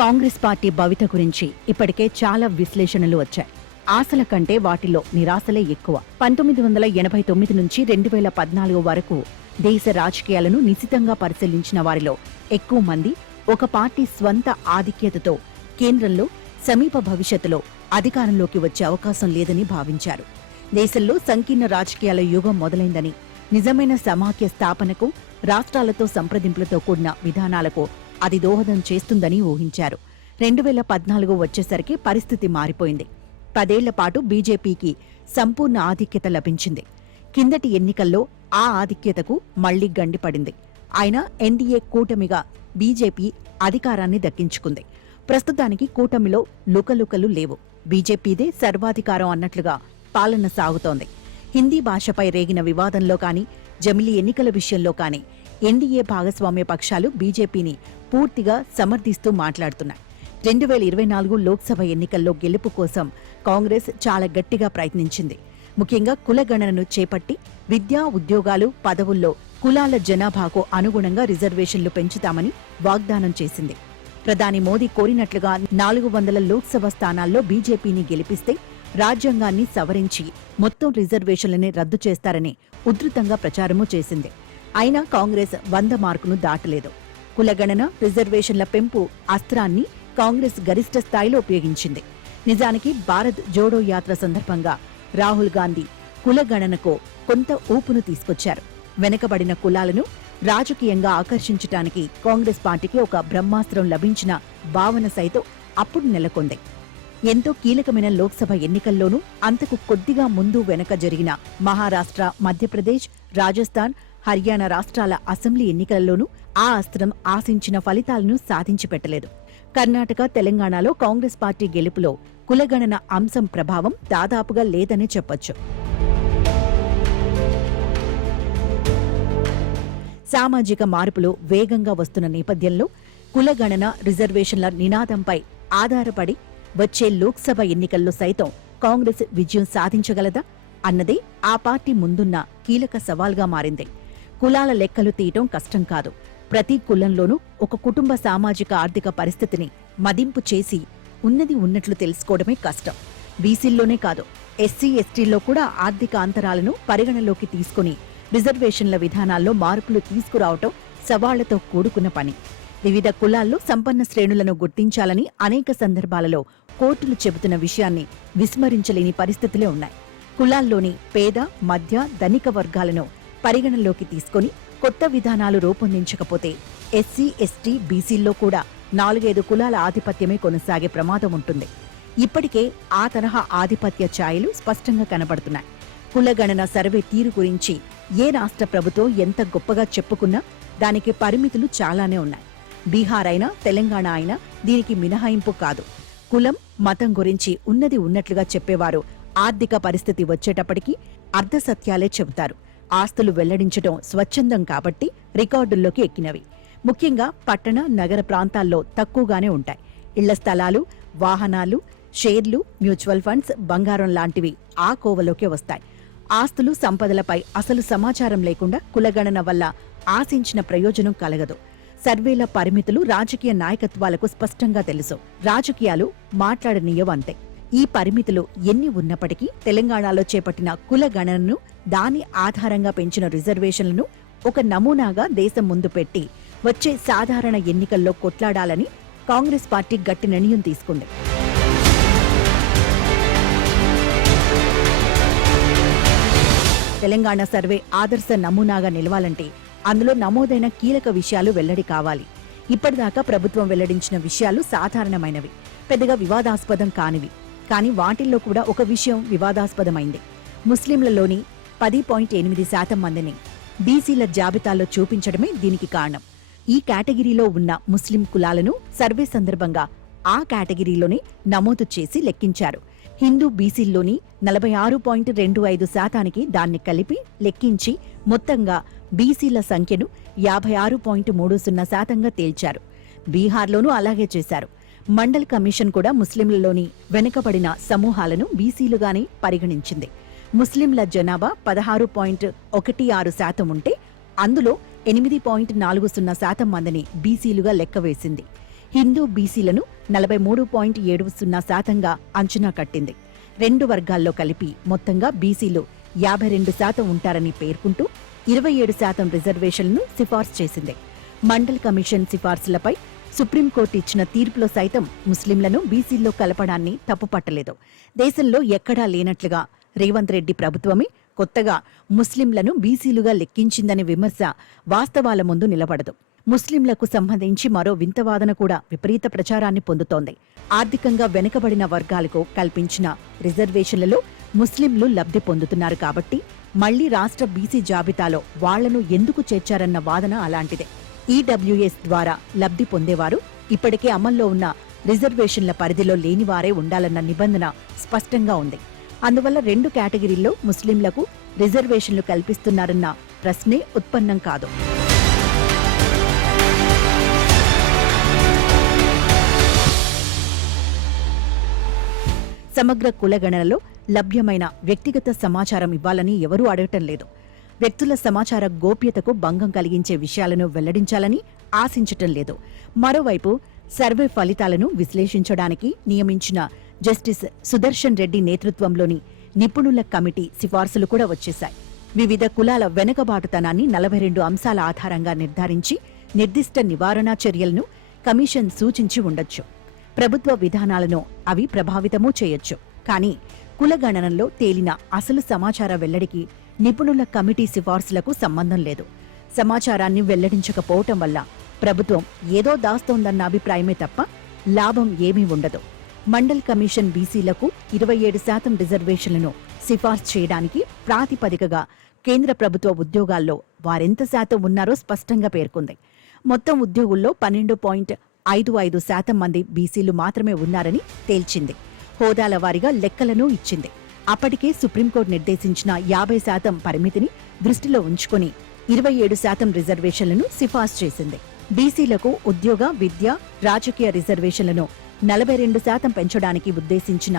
Congress party భవిత గురించి ఇప్పటికే చాలా విశ్లేషణలు వచ్చాయి. ఆశల కంటే వాటిలో నిరాశలే ఎక్కువ. 1989 నుంచి 2014 వరకు దేశ రాజకీయాలను నిశితంగా పరిశీలించిన వారిలో ఎక్కువ మంది ఒక పార్టీ స్వంత ఆధిక్యతతో కేంద్రంలో సమీప భవిష్యత్తులో అధికారంలోకి వచ్చే అవకాశం లేదని భావించారు. దేశంలో సంకీర్ణ రాజకీయాల యుగం మొదలైందని, నిజమైన సమాఖ్య స్థాపనకు, రాష్ట్రాలతో సంప్రదింపులతో కూడిన విధానాలకు అది దోహదం చేస్తుందని ఊహించారు. 2014 వచ్చేసరికి పరిస్థితి మారిపోయింది. 10 ఏళ్ల పాటు బీజేపీకి సంపూర్ణ ఆధిక్యత లభించింది. కిందటి ఎన్నికల్లో ఆ ఆధిక్యతకు మళ్లీ గండిపడింది. అయినా ఎన్డీఏ కూటమిగా బీజేపీ అధికారాన్ని దక్కించుకుంది. ప్రస్తుతానికి కూటమిలో లుకలుకలు లేవు. బీజేపీదే సర్వాధికారం అన్నట్లుగా పాలన సాగుతోంది. హిందీ భాషపై రేగిన వివాదంలో కానీ, జమిలీ ఎన్నికల విషయంలో కానీ ఎన్డీఏ భాగస్వామ్య పక్షాలు బీజేపీని పూర్తిగా సమర్థిస్తూ మాట్లాడుతున్నాయి. 2024 లోక్సభ ఎన్నికల్లో గెలుపు కోసం కాంగ్రెస్ చాలా గట్టిగా ప్రయత్నించింది. ముఖ్యంగా కులగణనను చేపట్టి విద్యా, ఉద్యోగాలు, పదవుల్లో కులాల జనాభాకు అనుగుణంగా రిజర్వేషన్లు పెంచుతామని వాగ్దానం చేసింది. ప్రధాని మోదీ కోరినట్లుగా 400 లోక్సభ స్థానాల్లో బీజేపీని గెలిపిస్తే రాజ్యాంగాన్ని సవరించి మొత్తం రిజర్వేషన్లని రద్దు చేస్తారని ఉధృతంగా ప్రచారమూ చేసింది. అయినా కాంగ్రెస్ 100 మార్కును దాటలేదు. కులగణన, రిజర్వేషన్ల పెంపు అస్త్రాన్ని కాంగ్రెస్ గరిష్ట స్థాయిలో ఉపయోగించింది. నిజానికి భారత్ జోడో యాత్ర సందర్భంగా రాహుల్ గాంధీ కులగణనకు కొంత ఊపును తీసుకొచ్చారు. వెనుకబడిన కులాలను రాజకీయంగా ఆకర్షించటానికి కాంగ్రెస్ పార్టీకి ఒక బ్రహ్మాస్త్రం లభించిన భావన సైతం అప్పుడు నెలకొంది. ఎంతో కీలకమైన లోక్సభ ఎన్నికల్లోనూ, అంతకు కొద్దిగా ముందు వెనక జరిగిన మహారాష్ట్ర, మధ్యప్రదేశ్, రాజస్థాన్, హర్యానా రాష్ట్రాల అసెంబ్లీ ఎన్నికలలోనూ ఆ అస్త్రం ఆశించిన ఫలితాలను సాధించి పెట్టలేదు. కర్ణాటక, తెలంగాణలో కాంగ్రెస్ పార్టీ గెలుపులో కులగణన అంశం ప్రభావం దాదాపుగా లేదనే చెప్పొచ్చు. సామాజిక మార్పులు వేగంగా వస్తున్న నేపథ్యంలో కులగణన, రిజర్వేషన్ల నినాదంపై ఆధారపడి వచ్చే లోక్సభ ఎన్నికల్లో సైతం కాంగ్రెస్ విజయం సాధించగలదా అన్నదే ఆ పార్టీ ముందున్న కీలక సవాల్గా మారింది. కులాల లెక్కలు తీయటం కష్టం కాదు. ప్రతి కులంలోనూ ఒక కుటుంబ సామాజిక ఆర్థిక పరిస్థితిని మదింపు చేసి ఉన్నది ఉన్నట్లు తెలుసుకోవడమే కష్టం. బీసీల్లోనే కాదు, ఎస్సీ, ఎస్టీల్లో కూడా ఆర్థిక అంతరాలను పరిగణలోకి తీసుకుని రిజర్వేషన్ల విధానాల్లో మార్పులు తీసుకురావటం సవాళ్లతో కూడుకున్న పని. వివిధ కులాల్లో సంపన్న శ్రేణులను గుర్తించాలని అనేక సందర్భాలలో కోర్టులు చెబుతున్న విషయాన్ని విస్మరించలేని పరిస్థితులే ఉన్నాయి. కులాల్లోని పేద, మధ్య, ధనిక వర్గాలను పరిగణలోకి తీసుకుని కొత్త విధానాలు రూపొందించకపోతే ఎస్సీ, ఎస్టీ, బీసీల్లో కూడా 4-5 కులాల ఆధిపత్యమే కొనసాగే ప్రమాదం ఉంటుంది. ఇప్పటికే ఆ తరహా ఆధిపత్య ఛాయలు స్పష్టంగా కనబడుతున్నాయి. కులగణన సర్వే తీరు గురించి ఏ రాష్ట్ర ప్రభుత్వం ఎంత గొప్పగా చెప్పుకున్నా దానికి పరిమితులు చాలానే ఉన్నాయి. బీహార్ అయినా, తెలంగాణ అయినా దీనికి మినహాయింపు కాదు. కులం, మతం గురించి ఉన్నది ఉన్నట్లుగా చెప్పేవారు ఆర్థిక పరిస్థితి వచ్చేటప్పటికీ అర్ధసత్యాలే చెబుతారు. ఆస్తులు వెల్లడించడం స్వచ్ఛందం కాబట్టి రికార్డుల్లోకి ఎక్కినవి. ముఖ్యంగా పట్టణ, నగర ప్రాంతాల్లో తక్కువగానే ఉంటాయి. ఇళ్ల స్థలాలు, వాహనాలు, షేర్లు, మ్యూచువల్ ఫండ్స్, బంగారం లాంటివి ఆ కోవలోకే వస్తాయి. ఆస్తులు, సంపదలపై అసలు సమాచారం లేకుండా కులగణన వల్ల ఆశించిన ప్రయోజనం కలగదు. సర్వేల పరిమితులు రాజకీయ నాయకత్వాలకు స్పష్టంగా తెలుసు. రాజకీయాలు మాట్లాడనీయవంతే. ఈ పరిమితులు ఎన్ని ఉన్నప్పటికీ తెలంగాణలో చేపట్టిన కులగణనను, దాని ఆధారంగా పెంచిన రిజర్వేషన్లను ఒక నమూనాగా దేశం ముందు పెట్టి వచ్చే సాధారణ ఎన్నికల్లో కొట్లాడాలని కాంగ్రెస్ పార్టీ గట్టి నిర్ణయం తీసుకుంది. తెలంగాణ సర్వే ఆదర్శ నమూనాగా నిలవాలంటే అందులో నమోదైన కీలక విషయాలు వెల్లడి కావాలి. ఇప్పటిదాకా ప్రభుత్వం వెల్లడించిన విషయాలు సాధారణమైనవి, పెద్దగా వివాదాస్పదం కానివి. కానీ వాటిల్లో కూడా ఒక విషయం వివాదాస్పదమైంది. ముస్లింలలోని 10.8% మందిని బీసీల జాబితాలో చూపించడమే దీనికి కారణం. ఈ కేటగిరీలో ఉన్న ముస్లిం కులాలను సర్వే సందర్భంగా ఆ కేటగిరీలోనే నమోదు చేసి లెక్కించారు. హిందూ బీసీల్లోని 46.25% దాన్ని కలిపి లెక్కించి మొత్తంగా బీసీల సంఖ్యను 56.30% తేల్చారు. బీహార్లోనూ అలాగే చేశారు. మండల్ కమిషన్ కూడా ముస్లింలలోని వెనుకబడిన సమూహాలను బీసీలుగానే పరిగణించింది. ముస్లింల జనాభా 16.16% ఉంటే అందులో 8.40% మందిని బీసీలుగా లెక్కవేసింది. హిందూ బీసీలను 43.70% అంచనా కట్టింది. 2 వర్గాల్లో కలిపి మొత్తంగా బీసీలు 52% ఉంటారని పేర్కొంటూ 27% రిజర్వేషన్లను సిఫార్సు చేసింది. మండల్ కమిషన్ సిఫార్సులపై సుప్రీంకోర్టు ఇచ్చిన తీర్పులో సైతం ముస్లింలను బీసీల్లో కలపడాన్ని తప్పుపట్టలేదు. దేశంలో ఎక్కడా లేనట్లుగా రేవంత్ రెడ్డి ప్రభుత్వమే కొత్తగా ముస్లింలను బీసీలుగా లెక్కించిందనే విమర్శ వాస్తవాల ముందు నిలబడదు. ముస్లింలకు సంబంధించి మరో వింతవాదన కూడా విపరీత ప్రచారాన్ని పొందుతోంది. ఆర్థికంగా వెనుకబడిన వర్గాలకు కల్పించిన రిజర్వేషన్లలో ముస్లింలు లబ్ధి పొందుతున్నారు కాబట్టి మళ్లీ రాష్ట్ర బీసీ జాబితాలో వాళ్లను ఎందుకు చేర్చారన్న వాదన అలాంటిదే. ఈడబ్ల్యూఎస్ ద్వారా లబ్ధి పొందేవారు ఇప్పటికే అమల్లో ఉన్న రిజర్వేషన్ల పరిధిలో లేనివారే ఉండాలన్న నిబంధన స్పష్టంగా ఉంది. అందువల్ల 2 కేటగిరీల్లో ముస్లింలకు రిజర్వేషన్లు కల్పిస్తున్నారన్న ప్రశ్నే ఉత్పన్నం కాదు. సమగ్ర కులగణనలో లభ్యమైన వ్యక్తిగత సమాచారం ఇవ్వాలని ఎవరూ అడగటం లేదు. వ్యక్తుల సమాచార గోప్యతకు భంగం కలిగించే విషయాలను వెల్లడించాలని ఆశించటం లేదు. మరోవైపు సర్వే ఫలితాలను విశ్లేషించడానికి నియమించిన జస్టిస్ సుదర్శన్ రెడ్డి నేతృత్వంలోని నిపుణుల కమిటీ సిఫార్సులు కూడా వచ్చేశాయి. వివిధ కులాల వెనుకబాటుతనాన్ని 42 అంశాల ఆధారంగా నిర్ధారించి నిర్దిష్ట నివారణా చర్యలను కమిషన్ సూచించి ఉండొచ్చు. ప్రభుత్వ విధానాలను అవి ప్రభావితమూ చేయొచ్చు. కానీ కులగణనలో తేలిన అసలు సమాచార వెల్లడికి నిపుణుల కమిటీ సిఫార్సులకు సంబంధం లేదు. సమాచారాన్ని వెల్లడించకపోవటం వల్ల ప్రభుత్వం ఏదో దాస్తోందన్న అభిప్రాయమే తప్ప లాభం ఏమీ ఉండదు. మండల్ కమిషన్ బీసీలకు 27% రిజర్వేషన్లను సిఫార్సు చేయడానికి ప్రాతిపదికగా కేంద్ర ప్రభుత్వ ఉద్యోగాల్లో వారెంత శాతం ఉన్నారో స్పష్టంగా పేర్కొంది. మొత్తం ఉద్యోగుల్లో 12.55% మంది బీసీలు మాత్రమే ఉన్నారని తేల్చింది. హోదాల వారీగా లెక్కలను ఇచ్చింది. అప్పటికే సుప్రీంకోర్టు నిర్దేశించిన 50% పరిమితిని దృష్టిలో ఉంచుకుని 27% రిజర్వేషన్లను సిఫార్సు చేసింది. బీసీలకు ఉద్యోగ, విద్య, రాజకీయ రిజర్వేషన్లను 42% పెంచడానికి ఉద్దేశించిన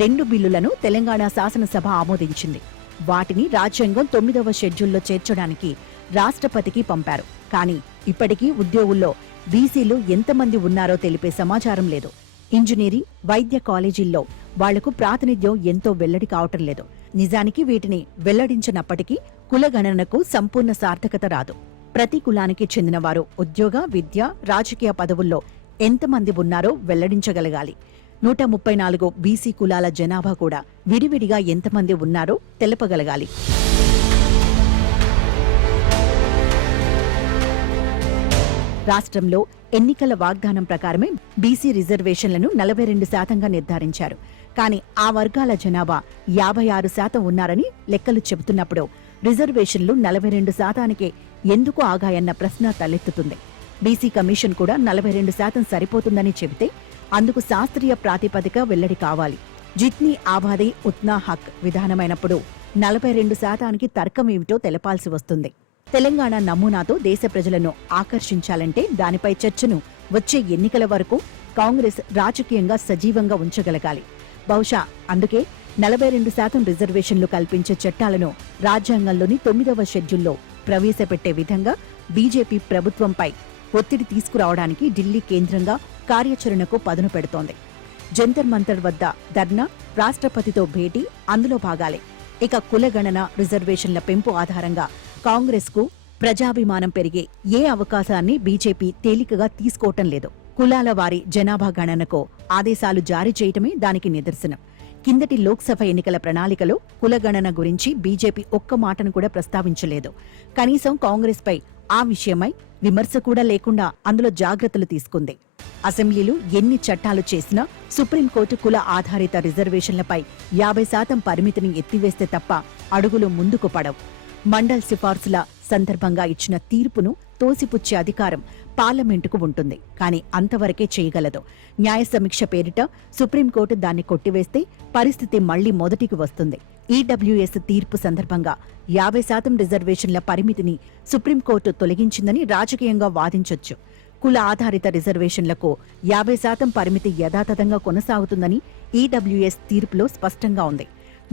2 బిల్లులను తెలంగాణ శాసనసభ ఆమోదించింది. వాటిని రాజ్యాంగం 9వ షెడ్యూల్లో చేర్చడానికి రాష్ట్రపతికి పంపారు. కానీ ఇప్పటికీ ఉద్యోగుల్లో బీసీలు ఎంతమంది ఉన్నారో తెలిపే సమాచారం లేదు. ఇంజనీరింగ్, వైద్య కాలేజీల్లో వాళ్లకు ప్రాతినిధ్యం ఎంతో వెల్లడి కావటం లేదు. నిజానికి వీటిని వెల్లడించినప్పటికీ కులగణనకు సంపూర్ణ సార్థకత రాదు. ప్రతి కులానికి చెందినవారు ఉద్యోగ, విద్య, రాజకీయ పదవుల్లో ఎంతమంది ఉన్నారో వెల్లడించగలగాలి. 134 బీసీ కులాల జనాభా కూడా విడివిడిగా ఎంతమంది ఉన్నారో తెలపగలగాలి. రాష్ట్రంలో ఎన్నికల వాగ్దానం ప్రకారమే బీసీ రిజర్వేషన్లను 42%గా నిర్ధారించారు. కానీ ఆ వర్గాల జనాభా 56% ఉన్నారని లెక్కలు చెబుతున్నప్పుడు రిజర్వేషన్లు 42%కే ఎందుకు ఆగాయన్న ప్రశ్న తలెత్తుతుంది. బీసీ కమిషన్ కూడా 42% సరిపోతుందని చెబితే అందుకు శాస్త్రీయ ప్రాతిపదిక వెల్లడి కావాలి. జిత్నీ ఆబాదీ ఉత్నా హక్ విధానమైనప్పుడు 42%కి తర్కమేమిటో తెలపాల్సి వస్తుంది. తెలంగాణ నమూనాతో దేశ ప్రజలను ఆకర్షించాలంటే దానిపై చర్చను వచ్చే ఎన్నికల వరకు కాంగ్రెస్ రాజకీయంగా సజీవంగా ఉంచగలగాలి. బహుశా అందుకే 42% రిజర్వేషన్లు కల్పించే చట్టాలను రాజ్యాంగంలోని 9వ షెడ్యూల్లో ప్రవేశపెట్టే విధంగా బీజేపీ ప్రభుత్వంపై ఒత్తిడి తీసుకురావడానికి ఢిల్లీ కేంద్రంగా కార్యాచరణకు పదును పెడుతోంది. జంతర్ మంతర్ వద్ద ధర్నా, రాష్ట్రపతితో భేటీ అందులో భాగాలే. ఇక కులగణన, రిజర్వేషన్ల పెంపు ఆధారంగా కాంగ్రెస్కు ప్రజాభిమానం పెరిగే ఏ అవకాశాన్ని బీజేపీ తేలికగా తీసుకోవటం లేదు. కులాల వారి జనాభా గణనకు ఆదేశాలు జారీ చేయటమే దానికి నిదర్శనం. కిందటి లోక్సభ ఎన్నికల ప్రణాళికలో కులగణన గురించి బీజేపీ ఒక్క మాటను కూడా ప్రస్తావించలేదు. కనీసం కాంగ్రెస్పై ఆ విషయమై విమర్శ కూడా లేకుండా అందులో జాగ్రత్తలు తీసుకుంది. అసెంబ్లీలు ఎన్ని చట్టాలు చేసినా సుప్రీంకోర్టు కుల ఆధారిత రిజర్వేషన్లపై 50% పరిమితిని ఎత్తివేస్తే తప్ప అడుగులు ముందుకు పడవు. మండల్ సిఫార్సుల సందర్భంగా ఇచ్చిన తీర్పును తోసిపుచ్చే అధికారం పార్లమెంటుకు ఉంటుంది. కానీ అంతవరకే చేయగలదు. న్యాయ సమీక్ష పేరిట సుప్రీంకోర్టు దాన్ని కొట్టివేస్తే పరిస్థితి మళ్లీ మొదటికి వస్తుంది. ఈడబ్ల్యూఎస్ తీర్పు సందర్భంగా 50% రిజర్వేషన్ల పరిమితిని సుప్రీంకోర్టు తొలగించిందని రాజకీయంగా వాదించొచ్చు. కుల ఆధారిత రిజర్వేషన్లకు 50% పరిమితి యథాతథంగా కొనసాగుతుందని ఈడబ్ల్యూఎస్ తీర్పులో స్పష్టంగా ఉంది.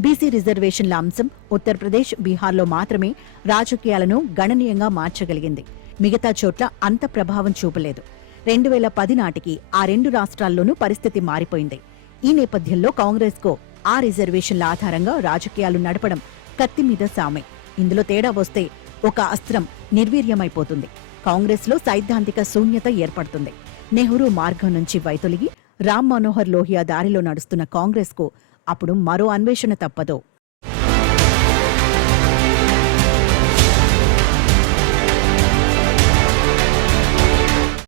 బీసీ రిజర్వేషన్ల అంశం ఉత్తరప్రదేశ్, బీహార్లో మాత్రమే రాజకీయాలను గణనీయంగా మార్చగలిగింది. మిగతా చోట్ల అంత ప్రభావం చూపలేదు. 2010 నాటికి ఆ రెండు రాష్ట్రాల్లోనూ పరిస్థితి మారిపోయింది. ఈ నేపథ్యంలో కాంగ్రెస్కు ఆ రిజర్వేషన్ల ఆధారంగా రాజకీయాలు నడపడం కత్తి మీద సామే. ఇందులో తేడా వస్తే ఒక అస్త్రం నిర్వీర్యమైపోతుంది. కాంగ్రెస్లో సైద్ధాంతిక శూన్యత ఏర్పడుతుంది. నెహ్రూ మార్గం నుంచి వైతొలిగి రామ్ మనోహర్ లోహియా దారిలో నడుస్తున్న కాంగ్రెస్కు అప్పుడు మరో అన్వేషణ తప్పదు.